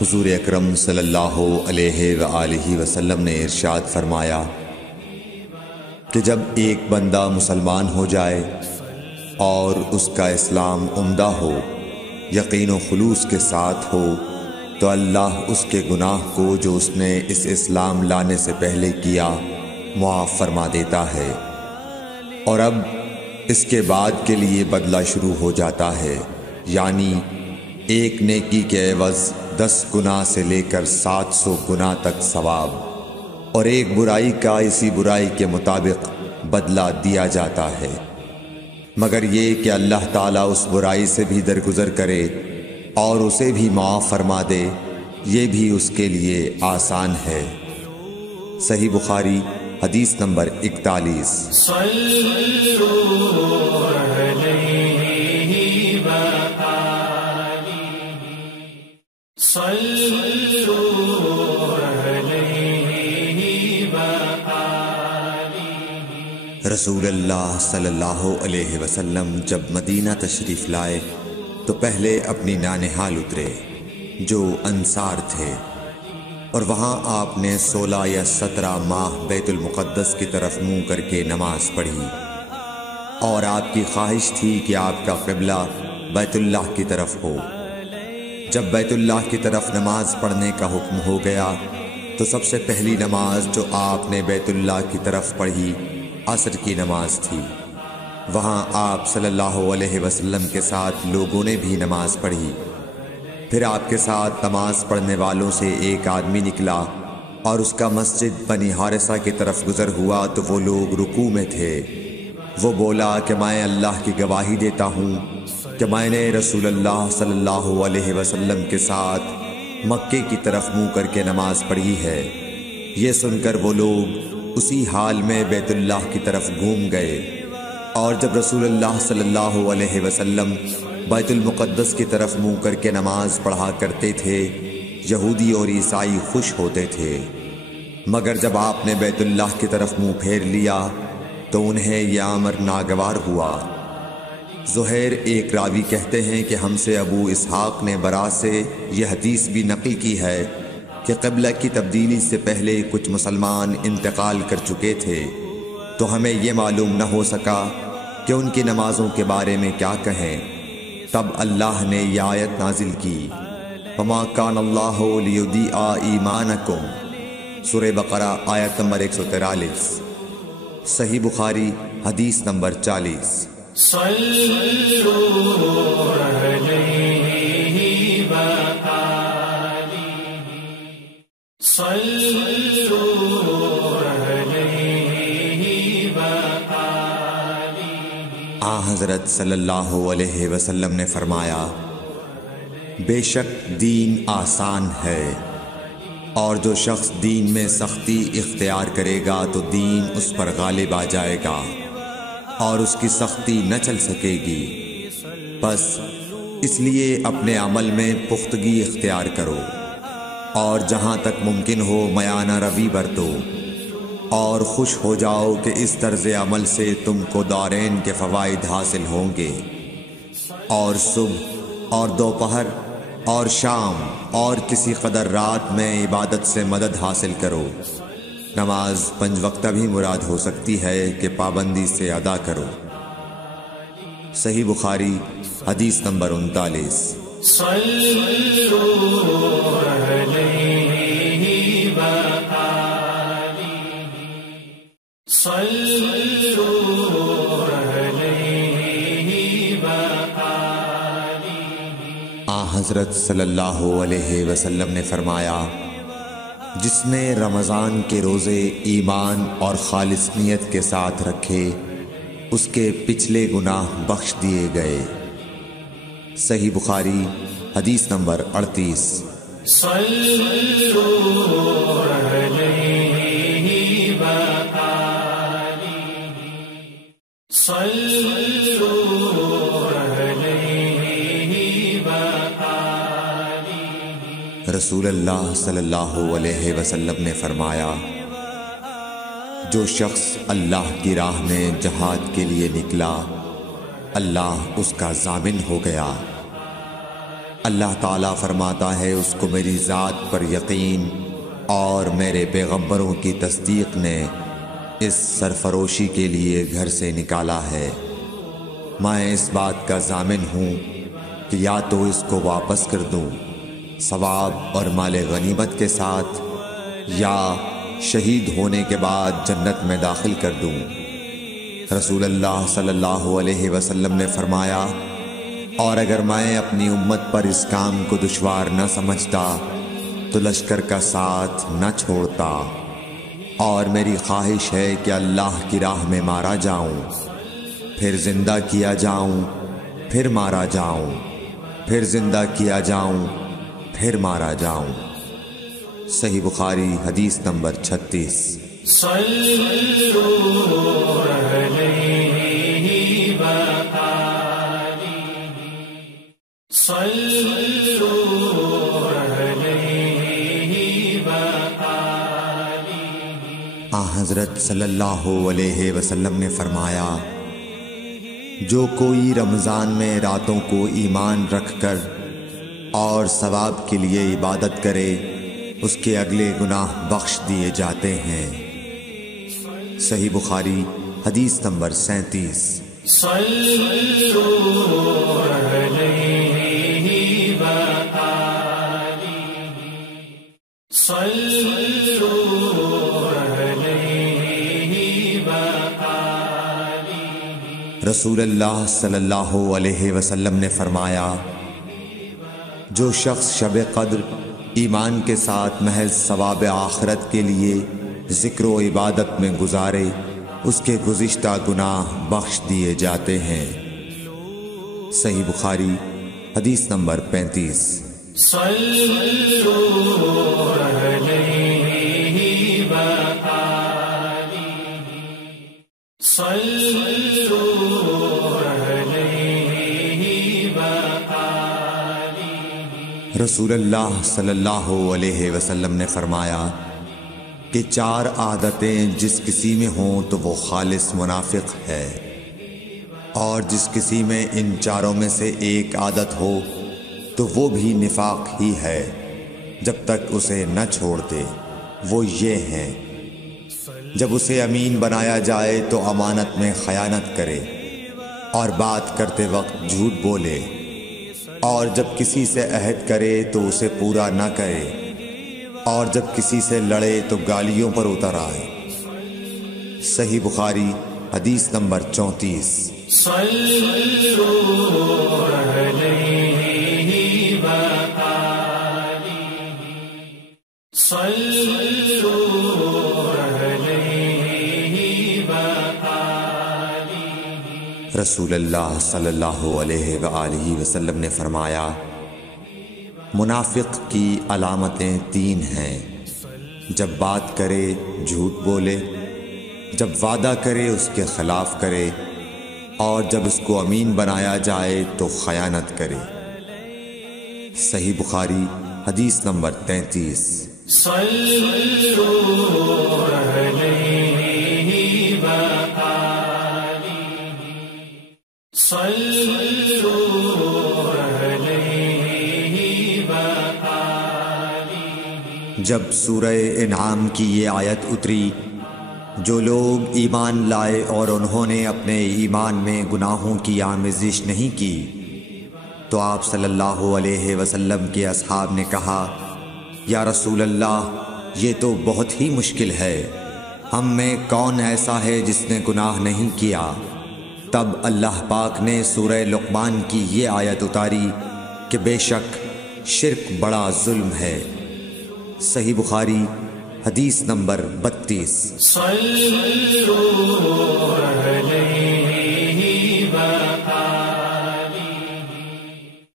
حضور اکرم صلی اللہ علیہ وآلہ وسلم نے ارشاد فرمایا کہ جب ایک بندہ مسلمان ہو جائے اور اس کا اسلام عمدہ ہو، یقین و خلوص کے ساتھ ہو، تو اللہ اس کے گناہ کو جو اس نے اس اسلام لانے سے پہلے کیا معاف فرما دیتا ہے، اور اب اس کے بعد کے لیے بدلہ شروع ہو جاتا ہے، یعنی ایک نیکی کے عوض 10 گناہ سے لے کر 700 گناہ تک ثواب، اور ایک برائی کا اسی برائی کے مطابق بدلہ دیا جاتا ہے، مگر یہ کہ اللہ تعالیٰ اس برائی سے بھی درگزر کرے اور اسے بھی معاف فرما دے، یہ بھی اس کے لیے آسان ہے۔ صحیح بخاری حدیث نمبر 41۔ رسول اللہ صلی اللہ علیہ وسلم جب مدینہ تشریف لائے تو پہلے اپنی نانہال اترے جو انصار تھے، اور وہاں آپ نے 16 یا 17 ماہ بیت المقدس کی طرف منہ کر کے نماز پڑھی، اور آپ کی خواہش تھی کہ آپ کا قبلہ بیت اللہ کی طرف ہو۔ جب بیت اللہ کی طرف نماز پڑھنے کا حکم ہو گیا تو سب سے پہلی نماز جو آپ نے بیت اللہ کی طرف پڑھی عصر کی نماز تھی۔ وہاں آپ صلی اللہ علیہ وسلم کے ساتھ لوگوں نے بھی نماز پڑھی۔ پھر آپ کے ساتھ نماز پڑھنے والوں سے ایک آدمی نکلا اور اس کا مسجد بنی حارثہ کی طرف گزر ہوا تو وہ لوگ رکوع میں تھے۔ وہ بولا کہ میں اللہ کی گواہی دیتا ہوں کہ میں نے رسول اللہ صلی اللہ علیہ وسلم کے ساتھ مکے کی طرف منہ کر کے نماز پڑھی ہے۔ یہ سن کر وہ لوگ اسی حال میں بیت اللہ کی طرف گھوم گئے، اور جب رسول اللہ صلی اللہ علیہ وسلم بیت المقدس کی طرف منہ کر کے نماز پڑھا کرتے تھے، یہودی اور عیسائی خوش ہوتے تھے، مگر جب آپ نے بیت اللہ کی طرف منہ پھیر لیا تو انہیں یہ امر ناگوار ہوا۔ زہیر ایک راوی کہتے ہیں کہ ہم سے ابو اسحاق نے برا سے یہ حدیث بھی نقل کی ہے کہ قبلہ کی تبدیلی سے پہلے کچھ مسلمان انتقال کر چکے تھے، تو ہمیں یہ معلوم نہ ہو سکا کہ ان کی نمازوں کے بارے میں کیا کہیں۔ تب اللہ نے یہ آیت نازل کی، وَمَا كَانَ اللَّهُ لِيُضِيعَ إِيمَانَكُمْ، سورہ بقرہ آیت نمبر 143۔ صحیح بخاری حدیث نمبر 40۔ حضرت صلی اللہ علیہ وسلم نے فرمایا، بے شک دین آسان ہے، اور جو شخص دین میں سختی اختیار کرے گا تو دین اس پر غالب آ جائے گا اور اس کی سختی نہ چل سکے گی۔ بس اس لیے اپنے عمل میں پختگی اختیار کرو، اور جہاں تک ممکن ہو میانہ روی برتو، اور خوش ہو جاؤ کہ اس طرز عمل سے تم کو دارین کے فوائد حاصل ہوں گے، اور صبح اور دوپہر اور شام اور کسی قدر رات میں عبادت سے مدد حاصل کرو۔ نماز 5 وقتہ بھی مراد ہو سکتی ہے کہ پابندی سے ادا کرو۔ صحیح بخاری حدیث نمبر 39۔ حضرت صلی اللہ علیہ وسلم نے فرمایا، جس نے رمضان کے روزے ایمان اور خالص نیت کے ساتھ رکھے اس کے پچھلے گناہ بخش دیے گئے۔ صحیح بخاری حدیث نمبر 38۔ رسول اللہ صلی اللہ علیہ وسلم نے فرمایا، جو شخص اللہ کی راہ میں جہاد کے لیے نکلا اللہ اس کا ضامن ہو گیا۔ اللہ تعالیٰ فرماتا ہے اس کو میری ذات پر یقین اور میرے پیغمبروں کی تصدیق نے اس سرفروشی کے لیے گھر سے نکالا ہے۔ میں اس بات کا ضامن ہوں کہ یا تو اس کو واپس کر دوں ثواب اور مال غنیمت کے ساتھ، یا شہید ہونے کے بعد جنت میں داخل کر دوں۔ رسول اللہ صلی اللہ علیہ وسلم نے فرمایا، اور اگر میں اپنی امت پر اس کام کو دشوار نہ سمجھتا تو لشکر کا ساتھ نہ چھوڑتا، اور میری خواہش ہے کہ اللہ کی راہ میں مارا جاؤں، پھر زندہ کیا جاؤں، پھر مارا جاؤں، پھر زندہ کیا جاؤں، پھر مارا جاؤں۔ صحیح بخاری حدیث نمبر 36۔ حضرت صلی اللہ علیہ وسلم نے فرمایا، جو کوئی رمضان میں راتوں کو ایمان رکھ کر اور ثواب کے لیے عبادت کرے اس کے اگلے گناہ بخش دیے جاتے ہیں۔ صحیح بخاری حدیث نمبر 37۔ رسول اللہ صلی اللہ علیہ وسلم نے فرمایا، جو شخص شب قدر ایمان کے ساتھ محض ثواب آخرت کے لیے ذکر و عبادت میں گزارے اس کے گزشتہ گناہ بخش دیے جاتے ہیں۔ صحیح بخاری حدیث نمبر 35۔ رسول اللہ صلی اللہ علیہ وسلم نے فرمایا کہ 4 عادتیں جس کسی میں ہوں تو وہ خالص منافق ہے، اور جس کسی میں ان 4 میں سے ایک عادت ہو تو وہ بھی نفاق ہی ہے جب تک اسے نہ چھوڑ دے۔ وہ یہ ہیں، جب اسے امین بنایا جائے تو امانت میں خیانت کرے، اور بات کرتے وقت جھوٹ بولے، اور جب کسی سے عہد کرے تو اسے پورا نہ کرے، اور جب کسی سے لڑے تو گالیوں پر اتر آئے۔ صحیح بخاری حدیث نمبر 34۔ رسول اللہ صلی اللہ علیہ وآلہ وسلم نے فرمایا، منافق کی علامتیں 3 ہیں، جب بات کرے جھوٹ بولے، جب وعدہ کرے اس کے خلاف کرے، اور جب اس کو امین بنایا جائے تو خیانت کرے۔ صحیح بخاری حدیث نمبر 33۔ جب سورہ انعام کی یہ آیت اتری، جو لوگ ایمان لائے اور انہوں نے اپنے ایمان میں گناہوں کی آمیزش نہیں کی، تو آپ صلی اللہ علیہ وسلم کے اصحاب نے کہا، یا رسول اللہ، یہ تو بہت ہی مشکل ہے، ہم میں کون ایسا ہے جس نے گناہ نہیں کیا؟ تب اللہ پاک نے سورہ لقمان کی یہ آیت اتاری کہ بے شک شرک بڑا ظلم ہے۔ صحیح بخاری حدیث نمبر 32۔